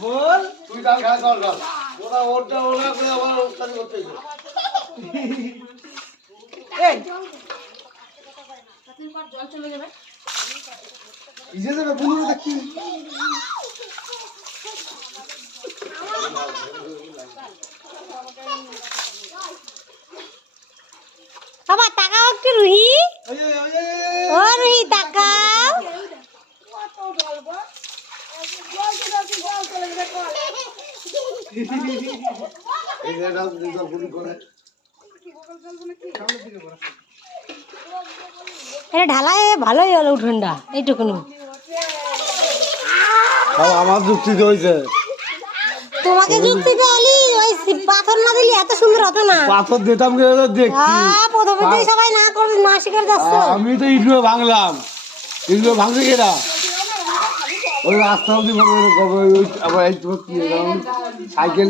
বল তুই কাল খাই চল চল ওরা ওটা ওরা করে আবার কাজ করতেছে এই জল চলে যাবে ইজে যাবে বুনুরে দেখি বাবা তাকাও একটু রুহি ওই ও রুহি তাকাও এই যে রাত দিন বুনু করে এটা ঢালাই ভালোই হলো উঠোনটা এইটুকুনি আমার যুক্তি হয়েছে তোমাকে যুক্তি দিলি ওই পাথর না দিলি এত সুন্দর হতো না পাথর দিতাম দেখছি প্রথমেই সবাই না করে না শিখে যাচ্ছে আমি তো ইটগুলো ভাঙলাম ইটগুলো ভাঙছে কেনা ওই রাস্তা অব্দি আবার এই কি সাইকেল